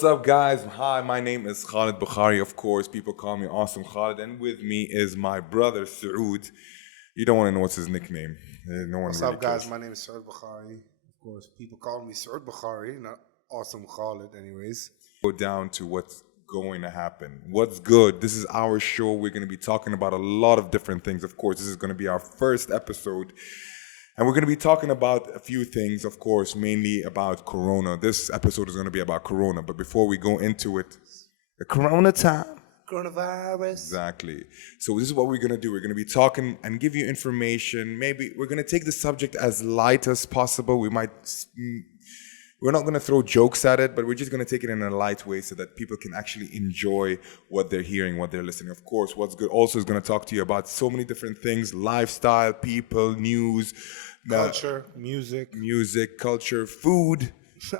What's up, guys? Hi, my name is Khalid Bukhari. Of course, people call me AwesomeKhalid, and with me is my brother Saud. You don't want to know what's his nickname. No one What's really up, guys? cares. My name is SaudBukhari. Of course, people call me SaudBukhari, not AwesomeKhalid, anyways. Go down to what's going to happen. What's good? This is our show. We're going to be talking about a lot of different things. Of course, this is going to be our first episode. And we're going to be talking about a few things, of course, mainly about Corona. This episode is going to be about Corona. But before we go into it, the Corona time. Coronavirus. Exactly. So this is what we're going to do. We're going to be talking and give you information. Maybe we're going to take the subject as light as possible. We're not going to throw jokes at it, but we're just going to take it in a light way so that people can actually enjoy what they're hearing, what they're listening. Of course, what's good also is going to talk to you about so many different things: lifestyle, people, news, Culture, music, culture, food.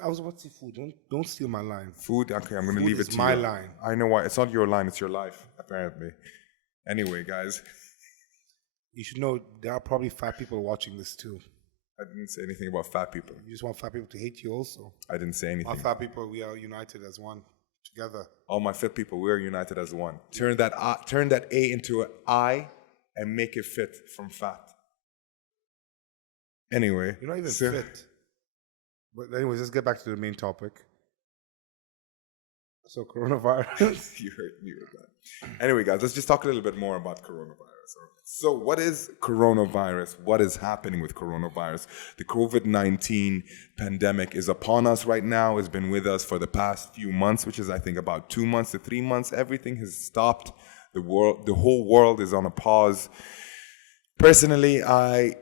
I was about to say food. Don't steal my line. Food. Okay, I'm going to Food leave it is to my you. line. I know why. It's not your line. It's your life, apparently. Anyway, guys. You should know there are probably fat people watching this too. I didn't say anything about fat people. You just want fat people to hate you also. I didn't say Our anything. fat people, we are united as one, together. All my fit people, we are united as one. Turn that A into an I and make it fit from fat. Anyway. You're not even fit. But anyways, let's get back to the main topic. So coronavirus. You hurt me with that. Anyway, guys, let's just talk a little bit more about coronavirus. So what is coronavirus? What is happening with coronavirus? The COVID-19 pandemic is upon us right now. It's been with us for the past few months, which is, I think, about 2 months to 3 months. Everything has stopped. The whole world is on a pause. Personally, I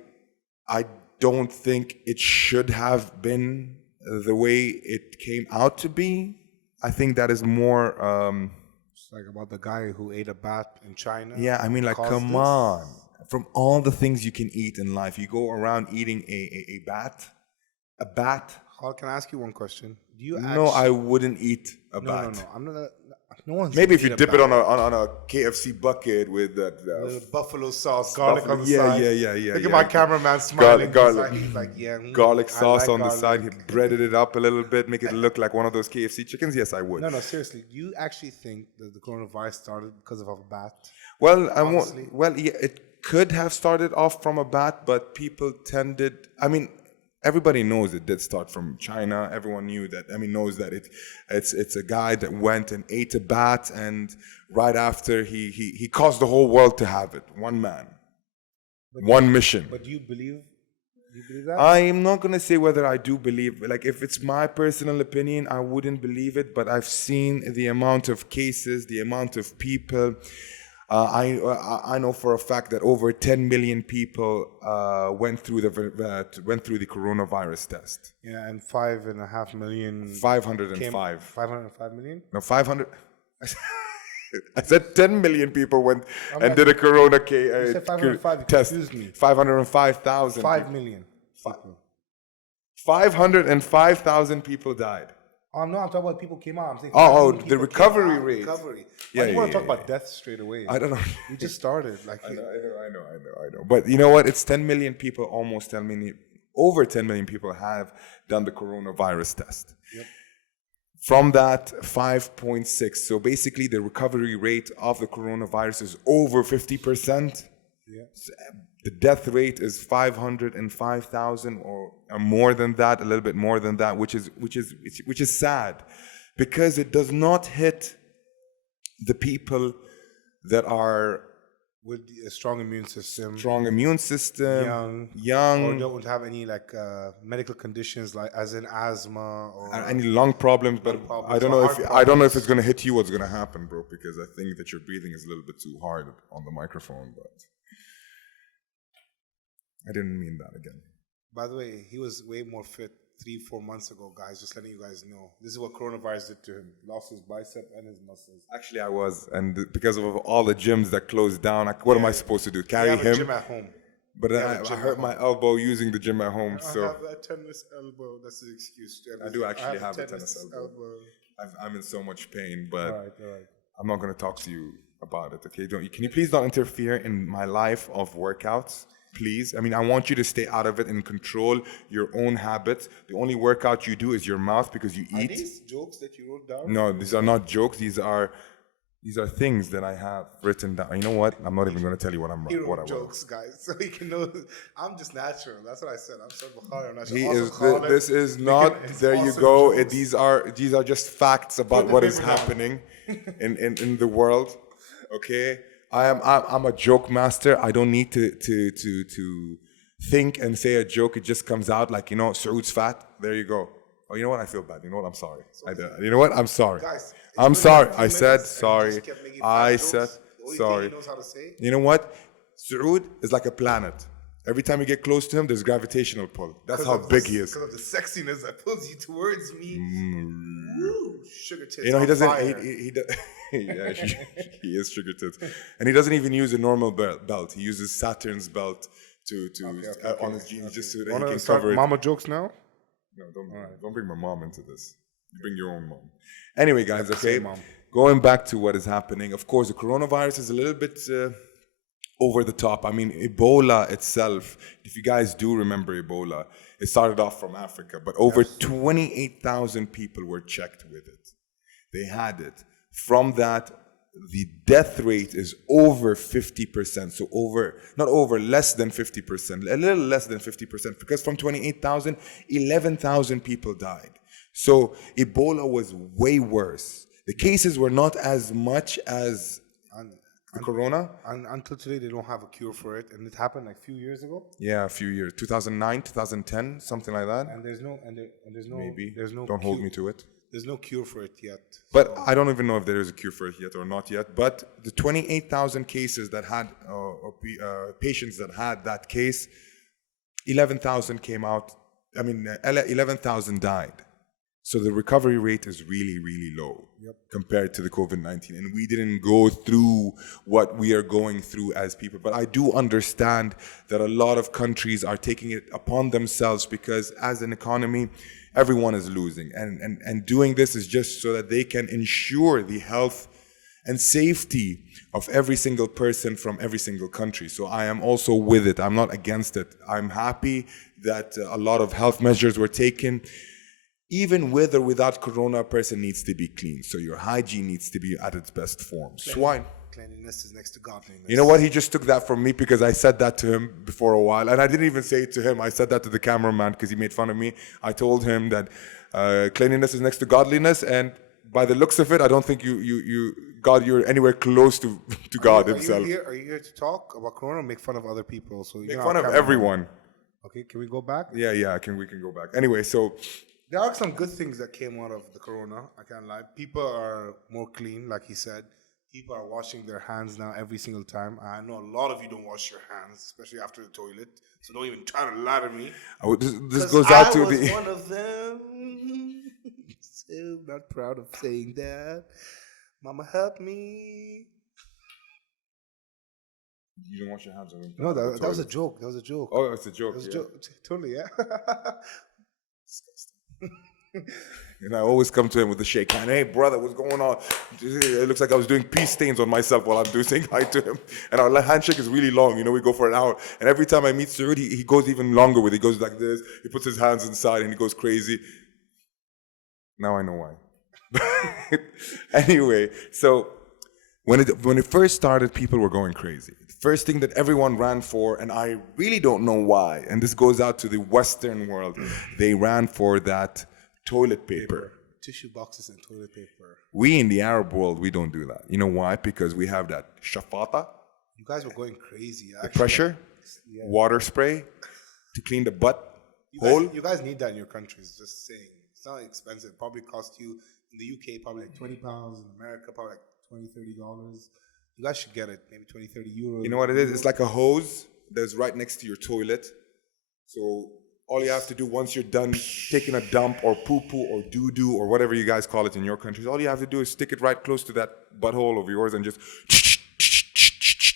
don't think it should have been the way it came out to be. I think that is more... It's like about the guy who ate a bat in China. Yeah, I mean, like, come on. From all the things you can eat in life, you go around eating a bat? A bat? Carl, can I ask you one question? Do you No, I wouldn't eat a bat. No. I'm not. No one's Maybe if you eating dip bat. it on a KFC bucket with that... Little buffalo sauce, garlic on the yeah, side. Yeah. Look at my cameraman smiling. Garlic. He's like, Garlic I sauce like on the side. He garlic. breaded it up a little bit, make it look like one of those KFC chickens. Yes, I would. No, seriously. Do you actually think that the coronavirus started because of a bat? Well, Honestly? yeah, it could have started off from a bat, but people tended... I mean, everybody knows it did start from China. Everyone knows that it's a guy that went and ate a bat, and right after he caused the whole world to have it. One man, one mission. But do you believe that? I am not going to say whether I do believe. Like, if it's my personal opinion, I wouldn't believe it. But I've seen the amount of cases, the amount of people. I know for a fact that over 10 million people went through the coronavirus test. Yeah, and 5.5 million. 505. 505 million? No, 500. I said 10 million people went and did a corona You said 505, you test. confused me. 505,000. 5 million. 505,000 people died. Oh, no, I'm talking about people came out. I'm saying the people recovery came out. rate. Recovery. Yeah, Why do you want to yeah, talk about death straight away? I don't know. We just started. Like, I know. But you know what? It's 10 million people, almost 10 million, over 10 million people have done the coronavirus test. Yep. From that, 5.6. So basically, the recovery rate of the coronavirus is over 50%. Yeah. The death rate is 505,000 or more than that, a little bit more than that, which is sad, because it does not hit the people that are with a strong immune system, young, or don't have any medical conditions like as in asthma or any lung problems. But I don't know if it's gonna hit you. What's gonna happen, bro? Because I think that your breathing is a little bit too hard on the microphone, but. I didn't mean that again. By the way, he was way more fit 3-4 months ago, guys. Just letting you guys know. This is what coronavirus did to him. Lost his bicep and his muscles. Actually, I was. And because of all the gyms that closed down, what am I supposed to do? Carry him? We have a gym at home. But I hurt my elbow using the gym at home. I have a tennis elbow. That's the excuse. I do actually have a tennis elbow. I'm in so much pain, but all right. I'm not going to talk to you about it, okay? Can you please not interfere in my life of workouts? please. I mean, I want you to stay out of it and control your own habits. The only workout you do is your mouth because you eat. Are these jokes that you wrote down? No, these are not jokes. These are things that I have written down. You know what? I'm not even going to tell you what I'm He wrote what I jokes, guys, so you can know. I'm just natural. That's what I said. I'm SaudBukhari. I'm natural. He Also is. Khalid. This is not. It's There you awesome go. jokes. These are just facts about the what is paper down. happening in the world. Okay, I'm a joke master. I don't need to think and say a joke. It just comes out like, Saud's fat. There you go. Oh, you know what? I feel bad. You know what? I'm sorry. You know what? I'm sorry. Guys, I'm it's sorry. been like a I few said minutes and he sorry. just kept making I fat said jokes. The only sorry. thing he knows how to say. You know what? Saud is like a planet. Every time you get close to him, there's gravitational pull. That's how big he is. Because of the sexiness that pulls you towards me. Woo, sugar tits. He on doesn't. fire. Yeah, he is sugar tits, and he doesn't even use a normal belt. He uses Saturn's belt to on his jeans just so that he Wanna can start cover it. mama jokes now? No, don't bring my mom into this. You bring your own mom. Anyway, guys, okay. Say mom. Going back to what is happening, of course, the coronavirus is a little bit over the top. I mean, Ebola itself, if you guys do remember Ebola, it started off from Africa, but over 28,000 people were checked with it. They had it. From that, the death rate is over 50%. So less than 50%, a little less than 50%, because from 28,000, 11,000 people died. So Ebola was way worse. The cases were not as much as the corona. Until today, they don't have a cure for it, and it happened like a few years ago. Yeah, a few years, 2009, 2010, something like that. And there's no Maybe. there's no Don't cure. hold me to it. There's no cure for it yet. But I don't even know if there is a cure for it yet or not yet. But the 28,000 cases that had, patients that had that case, 11,000 came out. 11,000 died. So the recovery rate is really, really low compared to the COVID-19. And we didn't go through what we are going through as people. But I do understand that a lot of countries are taking it upon themselves because as an economy, everyone is losing. And doing this is just so that they can ensure the health and safety of every single person from every single country. So I am also with it. I'm not against it. I'm happy that a lot of health measures were taken. Even with or without corona, a person needs to be clean. So your hygiene needs to be at its best form. Cleanliness is next to godliness. You know what? He just took that from me because I said that to him before a while. And I didn't even say it to him. I said that to the cameraman because he made fun of me. I told him that cleanliness is next to godliness. And by the looks of it, I don't think you're anywhere close to God himself. Are you here to talk about corona or make fun of other people? So Make fun of everyone. Okay, can we go back? Yeah, we can go back. Anyway, so there are some good things that came out of the corona. I can't lie. People are more clean, like he said. People are washing their hands now every single time. I know a lot of you don't wash your hands, especially after the toilet. So don't even try to lie to me. This goes out to I was the. one of them. So not proud of saying that. Mama, help me. You don't wash your hands. No, that was a joke. That was a joke. Oh, it's a joke. That was a joke. Totally, yeah. Disgusting. And I always come to him with a shake hand. Hey, brother, what's going on? It looks like I was doing peace stains on myself while I'm saying hi to him. And our handshake is really long. We go for an hour. And every time I meet Saud, he goes even longer with it. He goes like this. He puts his hands inside and he goes crazy. Now I know why. Anyway, so when it first started, people were going crazy. The first thing that everyone ran for, and I really don't know why, and this goes out to the Western world, they ran for that toilet paper. Tissue boxes and toilet paper. We in the Arab world, we don't do that. You know why? Because we have that shafata, You guys were going crazy. the pressure, water spray to clean the butt hole. You guys need that in your countries, just saying. It's not expensive. It probably cost you, in the UK, probably like £20. In America, probably like $20-30. You guys should get it. Maybe 20-30 euros. You know what it is? It's like a hose that's right next to your toilet. So all you have to do once you're done taking a dump or poo-poo or doo-doo or whatever you guys call it in your countries, all you have to do is stick it right close to that butthole of yours and just...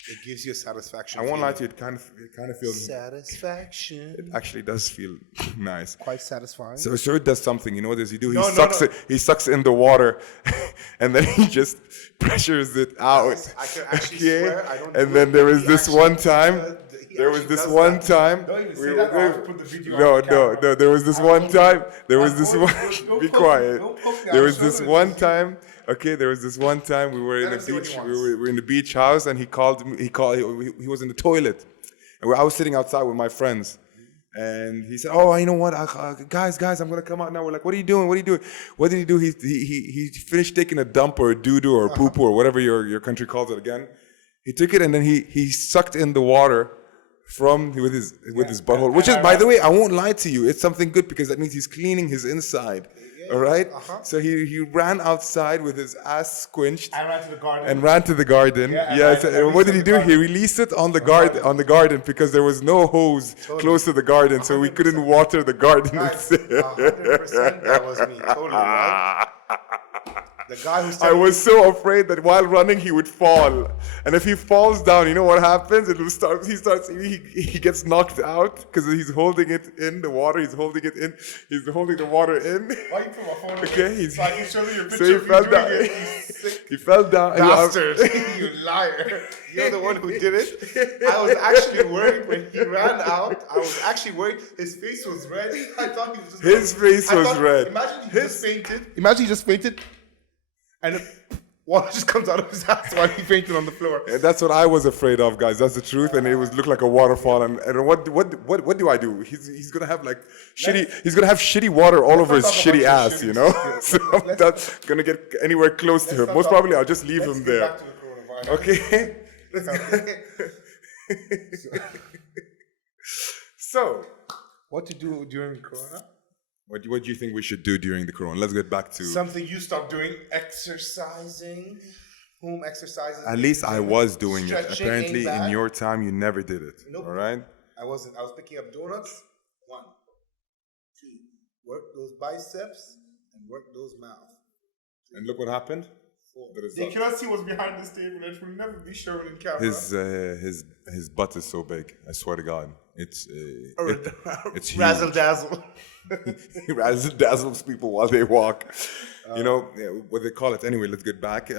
It gives you a satisfaction. I won't lie to you, it kind of feels... Satisfaction. It actually does feel nice. Quite satisfying. So Saud does something, you know what does he do? He No. sucks in the water and then he just pressures it out. I can actually swear I don't. And then there is this one time... There was this one time. Don't even say that. I'll put the video No, on the camera. no. There was this one time. There was this one. Don't Be poke me, quiet. don't poke me, There I'll was show this them one this. time. Okay, there was this one time we were in Let a him see what beach. he We wants. were in the beach house, and he called me. He was in the toilet, and I was sitting outside with my friends. And he said, "Oh, you know what, guys, I'm gonna come out now." We're like, "What are you doing? What are you doing?" What did he do? He finished taking a dump or a doo-doo or a poo-poo or whatever your country calls it again. He took it and then he sucked in the water from with his butthole. Which is, by the way, I won't lie to you, it's something good because that means he's cleaning his inside. All right. So he ran outside with his ass squinched. I ran to the garden. And ran to the garden. And what did he do? He released it on the garden because there was no hose close to the garden, so we couldn't water the garden. 100%. That was me. Totally right. The guy who's I was so afraid that while running he would fall, and if he falls down, you know what happens? He gets knocked out because he's holding it in the water. He's holding the water in. Why you put my phone away? Okay, so I can show you your picture. So he fell down. He fell down. Bastard! You liar! You're the one who did it. I was actually worried when he ran out. I was actually worried. His face was red. I thought he was just. His face was red. Imagine he just fainted. Imagine he just fainted. And water just comes out of his ass while he fainted on the floor. And that's what I was afraid of, guys. That's the truth. And it looked like a waterfall. And what do I do? He's gonna have like He's gonna have shitty water all over his shitty ass, you know. So I'm not gonna get anywhere close to him. Most probably, I'll just leave him there. Okay. So, what to do during Corona? What do you think we should do during the Corona? Let's get back to something you stopped doing: exercising, home exercises. At least I was doing it. Apparently, in your time, you never did it. Nope. All right. I wasn't. I was picking up donuts. 1, 2. Work those biceps and work those mouths. And look what happened. 4. They cannot see what's behind this table. It will never be shown in camera. His butt is so big. I swear to God, it's huge. Razzle dazzle. He razzle dazzles people while they walk. You know what they call it. Anyway, let's get back.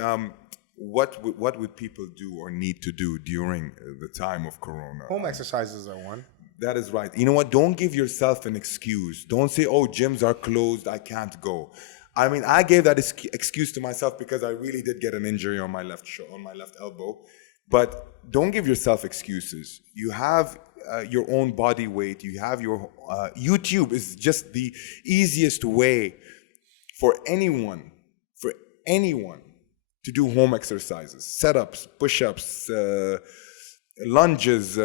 What would people do or need to do during the time of Corona? Home exercises are one. That is right. You know what? Don't give yourself an excuse. Don't say, "Oh, gyms are closed. I can't go." I mean, I gave that excuse to myself because I really did get an injury on my left elbow. But don't give yourself excuses. You have your own body weight. You have your YouTube is just the easiest way for anyone to do home exercises, set-ups, push-ups, lunges,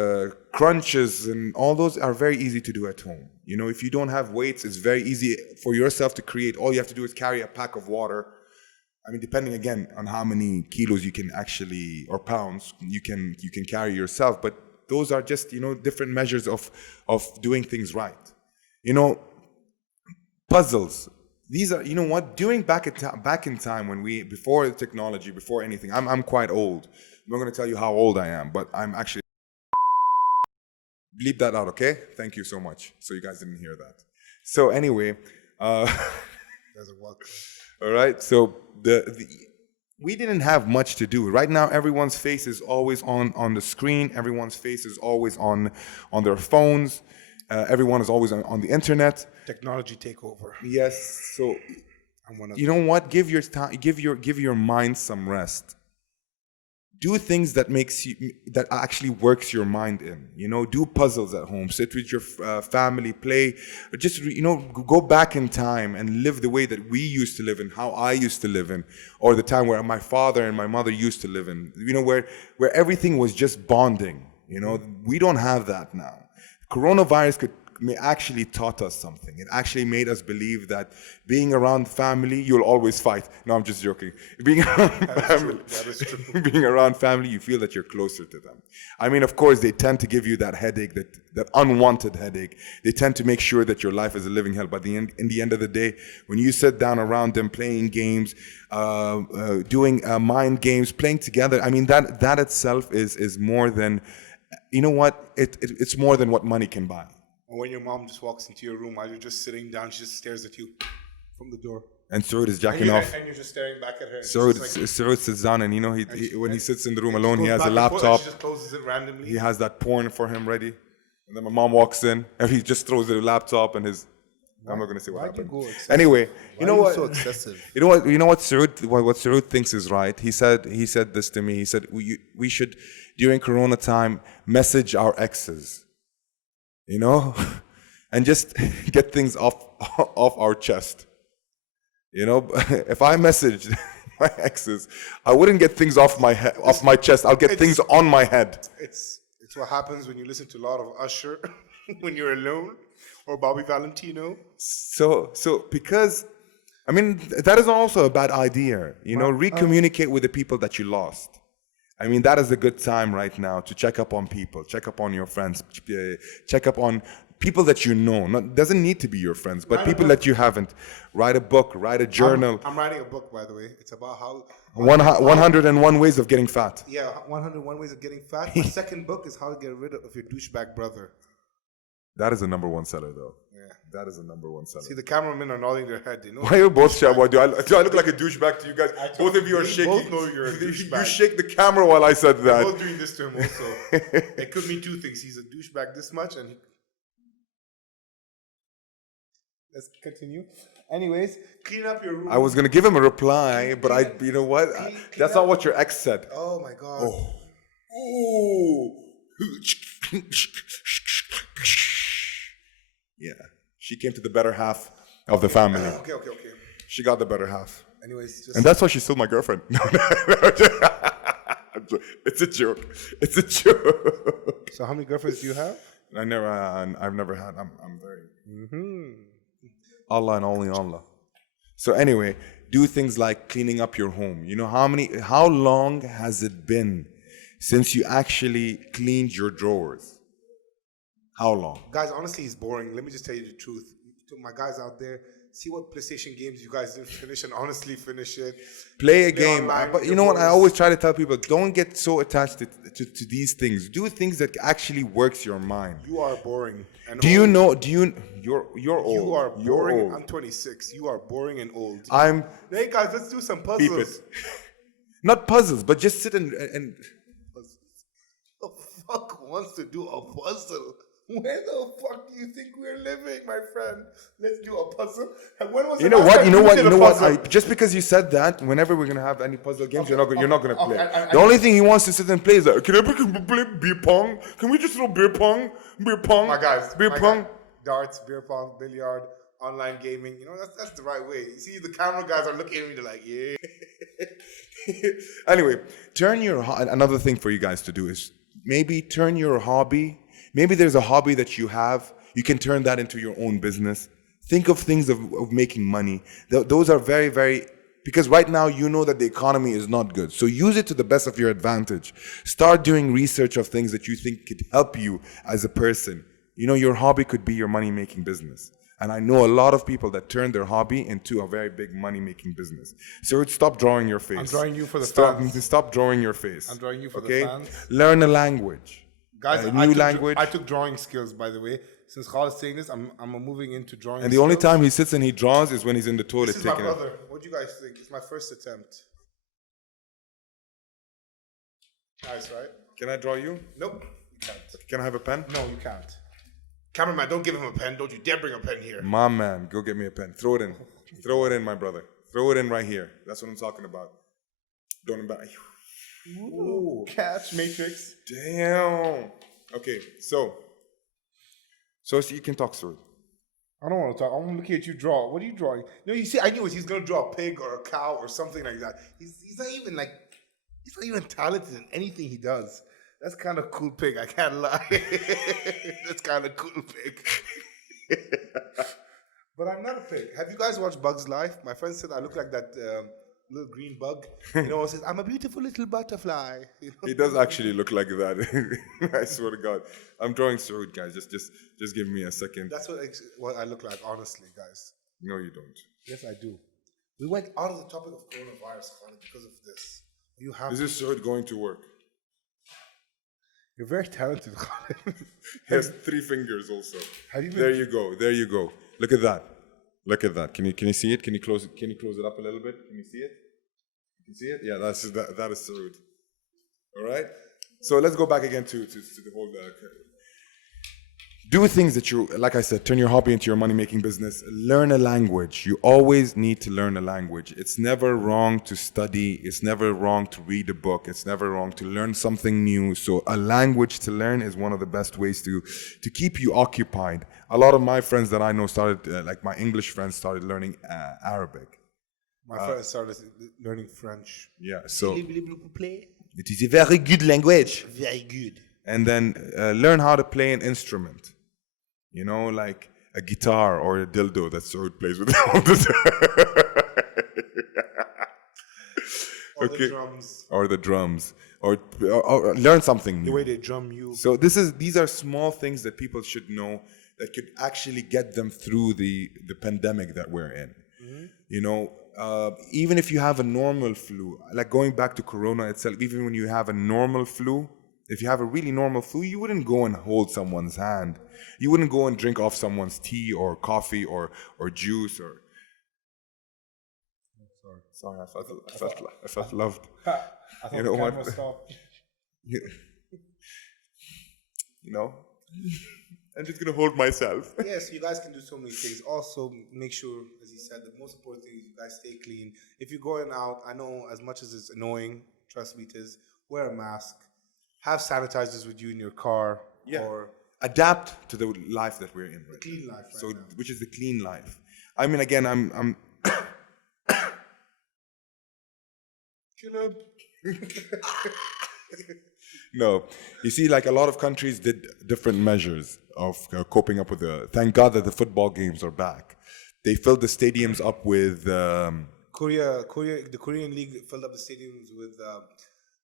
crunches, and all those are very easy to do at home. You know, if you don't have weights, it's very easy for yourself to create. All you have to do is carry a pack of water. I mean, depending again on how many kilos you can actually, or pounds you can carry yourself. But those are just, you know, different measures of doing things right. You know, puzzles. These are, you know what? During back in time when before the technology, before anything, I'm quite old. I'm not going to tell you how old I am, but I'm actually. Bleep that out, okay? Thank you so much. So you guys didn't hear that. So anyway, There's a walk. all right. So we didn't have much to do. Right now, everyone's face is always on the screen. Everyone's face is always on their phones. Everyone is always on the internet. Technology takeover. Yes. So you know what? Give your mind some rest. Do things that actually works your mind in. You know, do puzzles at home. Sit with your family, play. Or just go back in time and live the way that we used to live in, how I used to live in, or the time where my father and my mother used to live in. You know, where everything was just bonding. You know, we don't have that now. Coronavirus actually taught us something. It actually made us believe that being around family, you'll always fight. No, I'm just joking. Being around family, That is true. being around family, you feel that you're closer to them. I mean, of course, they tend to give you that headache, that unwanted headache. They tend to make sure that your life is a living hell. But in the end of the day, when you sit down around them playing games, doing mind games, playing together, I mean, that itself is more than, you know what? It's more than what money can buy. Or when your mom just walks into your room while you're just sitting down, she just stares at you from the door. and Saud is And, jacking you, off. and you're just staring back at her. Saud sits down, and when he sits in the room alone, he has a She laptop. just closes it randomly. He has that porn for him ready, and then my mom walks in, and he just throws the laptop and his. I'm not gonna say what happened. Anyway, you know what? So excessive. You know what Saud thinks is right. He said this to me. He said we should during Corona time message our exes, and just get things off our chest. If I messaged my exes, I wouldn't get things off my chest. I'll get things on my head. It's what happens when you listen to a lot of Usher when you're alone, or Bobby Valentino. So because, that is also a bad idea. Recommunicate with the people that you lost. That is a good time right now to check up on people, check up on your friends, check up on people that you know. Doesn't need to be your friends, but people that you haven't. Write a book, write a journal. I'm writing a book, by the way. It's about how 101 ways of getting fat. Yeah, 101 ways of getting fat. My second book is how to get rid of your douchebag brother. That is a #1 seller, though. Yeah, that is a #1 seller. See, the cameramen are nodding their head. Why are you both shy? Do I look like a douchebag to you guys? Both of you are shaking. Both know you're a douchebag. You shake the camera while I said that. We're both doing this to him also. It could mean two things. He's a douchebag this much, and let's continue. Anyways, clean up your room. I was gonna give him a reply, but you know what? That's not what your ex said. Oh my God. Oh. Yeah, she came to the better half of the family. Okay. She got the better half. Anyways, and that's why she's still my girlfriend. It's a joke. It's a joke. So how many girlfriends do you have? I've never had. I'm very. Allah and only Allah. So anyway, do things like cleaning up your home. How long has it been since you actually cleaned your drawers? How long? Guys, honestly, it's boring. Let me just tell you the truth. To my guys out there, see what PlayStation games you guys didn't finish and honestly finish it. Play a game. But you know what? I always try to tell people, don't get so attached to these things. Do things that actually works your mind. You are boring. And you're old. You are boring. You're old. I'm 26. You are boring and old. Hey guys, let's do some puzzles. Keep it. Not puzzles, but just sit and the fuck wants to do a puzzle? Where the fuck do you think we're living, my friend? Let's do a puzzle. And when was you know what? Just because you said that, whenever we're gonna have any puzzle games, you're not gonna play. The only thing he wants to sit and play is like, can we play beer pong? Can we just throw beer pong? Beer pong. My guys, beer pong. Darts, beer pong, billiard, online gaming. That's the right way. You see, the camera guys are looking at me. They're like, yeah. Anyway, another thing for you guys to do is maybe turn your hobby. Maybe there's a hobby that you have. You can turn that into your own business. Think of things of making money. Those are very, very, because right now you know that the economy is not good. So use it to the best of your advantage. Start doing research of things that you think could help you as a person. Your hobby could be your money-making business. And I know a lot of people that turn their hobby into a very big money-making business. So stop drawing your face. I'm drawing you for the fans. Stop drawing your face. I'm drawing you for the fans. Learn a language. Guys, language. I took drawing skills, by the way. Since Khalid's saying this, I'm moving into drawing. And the only time he sits and he draws is when he's in the toilet. This is my brother. What do you guys think? It's my first attempt. Nice, right? Can I draw you? Nope, you can't. Can I have a pen? No, you can't. Cameraman, don't give him a pen. Don't you dare bring a pen here. My man, go get me a pen. Throw it in. Throw it in, my brother. Throw it in right here. That's what I'm talking about. Don't embarrass. Ooh, catch Matrix. Damn. Okay, so you can talk through it. I don't want to talk. I'm looking at you draw. What are you drawing? No, you see, I knew he's gonna draw a pig or a cow or something like that. He's not even talented in anything he does. That's kind of cool pig. I can't lie. That's kind of cool pig. But I'm not a pig. Have you guys watched Bug's Life? My friend said I look like that little green bug. Says, I'm a beautiful little butterfly. He does actually look like that. I swear to God. I'm drawing Saud, guys. Just give me a second. That's what I look like, honestly, guys. No, you don't. Yes, I do. We went out of the topic of coronavirus, Khalid, because of this. You have. Is this Saud going to work? You're very talented, Khalid. He has 3 fingers also. Have you been There you go. Look at that. Look at that. Can you see it? Can you close it up a little bit? Can you see it? You can see it? Yeah, that is Saud. All right. So let's go back again to the whole. Do things that you, like I said, turn your hobby into your money-making business. Learn a language. You always need to learn a language. It's never wrong to study. It's never wrong to read a book. It's never wrong to learn something new. So a language to learn is one of the best ways to keep you occupied. A lot of my friends that I know started, like my English friends, started learning Arabic. My friend started learning French. Yeah, so it is a very good language. Very good. And then learn how to play an instrument. You know, like a guitar or a dildo that Saud plays with all the time. Or the drums. Or the drums. Or learn something new. The way they drum you. So these are small things that people should know that could actually get them through the pandemic that we're in. Mm-hmm. You know, even if you have a normal flu, like going back to Corona itself, even when you have a normal flu, if you have a really normal flu, you wouldn't go and hold someone's hand. You wouldn't go and drink off someone's tea or coffee or juice or. Sorry, I felt loved. I thought you know the what? camera stopped. You know, I'm just gonna hold myself. Yes, you guys can do so many things. Also, make sure, as he said, the most important thing is you guys stay clean. If you're going out, I know as much as it's annoying, trust me, it is. Wear a mask. Have sanitizers with you in your car. Yeah. Or adapt to the life that we're in. The clean life. Right so, now. Which is the clean life. I mean, again, I'm. No, you see, like a lot of countries did different measures of coping up with the. Thank God that the football games are back. They filled the stadiums up with. The Korean League filled up the stadiums with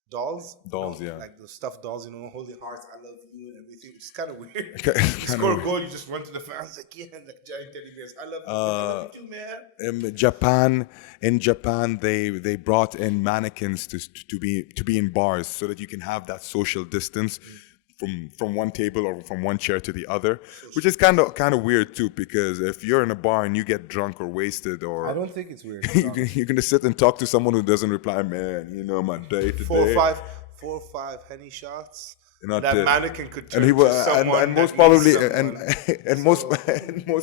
dolls. Dolls, you know, yeah. Like those stuffed dolls, you know, holding hearts, I love you and everything, which is kind of weird. Kinda Score a weird. goal, you just run to the fans like, yeah, like giant teddy bears. I love you too, man. In Japan, they brought in mannequins to be in bars so that you can have that social distance from one table or from one chair to the other, which is kind of weird too, because if you're in a bar and you get drunk or wasted or I don't think it's weird. you're gonna sit and talk to someone who doesn't reply, man, you know, my day today. 4 or 5 Henny shots. Not that it. mannequin could turn And he to was, someone and most that probably, needs someone. and most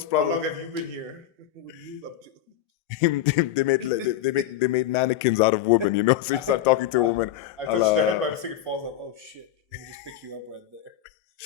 How long probably, have you been here? What are you up to? they made mannequins out of women, you know. So you start talking to a woman. I touched your head by mistake, it falls up. Oh shit! Let me just pick you up right there.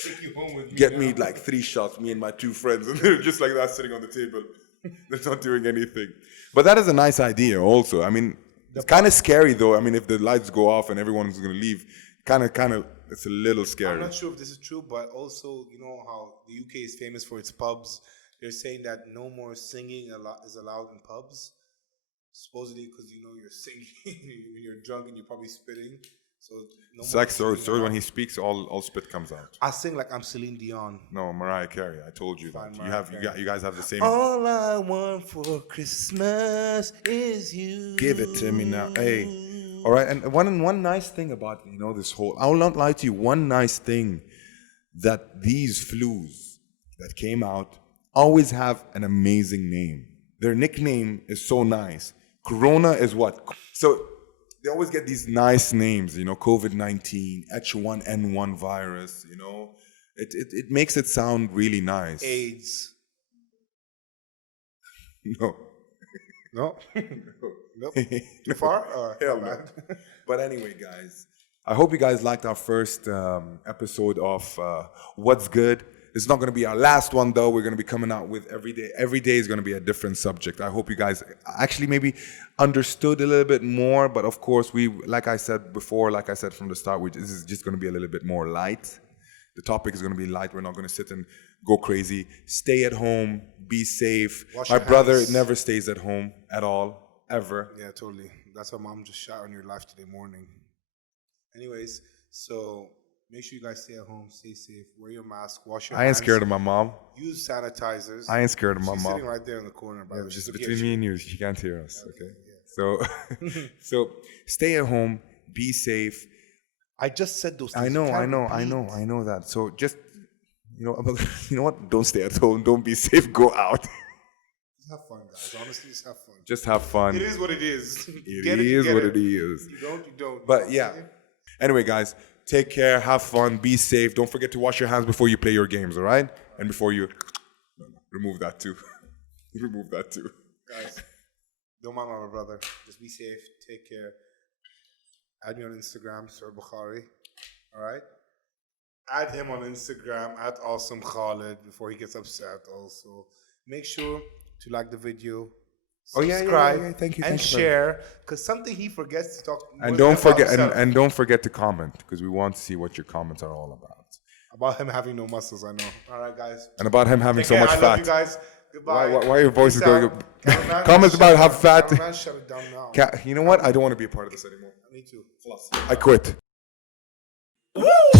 Take you home with me. Get me like 3 shots, me and my 2 friends, and they're just like that sitting on the table. They're not doing anything. But that is a nice idea also. I mean, it's kind of scary though. I mean, if the lights go off and everyone's going to leave, kind of, it's a little scary. I'm not sure if this is true, but also, you know how the UK is famous for its pubs. They're saying that no more singing is allowed in pubs. Supposedly because, you know, you're singing when you're drunk and you're probably spitting. So no It's more like singing so when he speaks, all spit comes out. I sing like I'm Celine Dion. No, Mariah Carey. I told you that. Fine, You guys have the same. All I want for Christmas is you. Give it to me now. Hey. All right. And one nice thing about, you know, this whole, I will not lie to you, one nice thing that these flus that came out always have an amazing name. Their nickname is so nice. Corona is what? So they always get these nice names, you know, COVID-19, H1N1 virus, you know. It makes it sound really nice. AIDS. No. No? Nope. Too far? Hell no. But anyway, guys, I hope you guys liked our first episode of What's Good. It's not going to be our last one, though. We're going to be coming out with every day. Every day is going to be a different subject. I hope you guys actually maybe understood a little bit more. But of course, like I said before, like I said from the start, this is just going to be a little bit more light. The topic is going to be light. We're not going to sit and go crazy. Stay at home. Be safe. My brother never stays at home at all, ever. Yeah, totally. That's why mom just shot on your life today morning. Anyways, so make sure you guys stay at home, stay safe, wear your mask, wash your hands. I ain't scared of my mom. Use sanitizers. I ain't scared of my She's mom. sitting right there in the corner. By the way. Just between me and you, she can't hear us. Okay. Yeah. So stay at home, be safe. I just said those things. I know that. So just, you know what? Don't stay at home. Don't be safe. Go out. have fun, guys. Honestly, just have fun. Just have fun. It is what it is. It is what it is. You don't, you don't. But yeah. Anyway, guys, take care, have fun, be safe. Don't forget to wash your hands before you play your games, all right? And before you remove that too. Remove that too. Guys, don't mind my brother. Just be safe. Take care. Add me on Instagram, SaudBukhari. All right? Add him on Instagram at AwesomeKhalid before he gets upset also. Make sure to like the video, subscribe, Thank you. and share, because something he forgets to talk and don't forget and don't forget to comment, because we want to see what your comments are all about him having no muscles. I know. All right, guys. and about him having so much I fat. love you guys. Goodbye. Why your voice is going up? Comments about how fat. Shut it down now. You know what? I don't want to be a part of this anymore. Me too. I quit. Woo!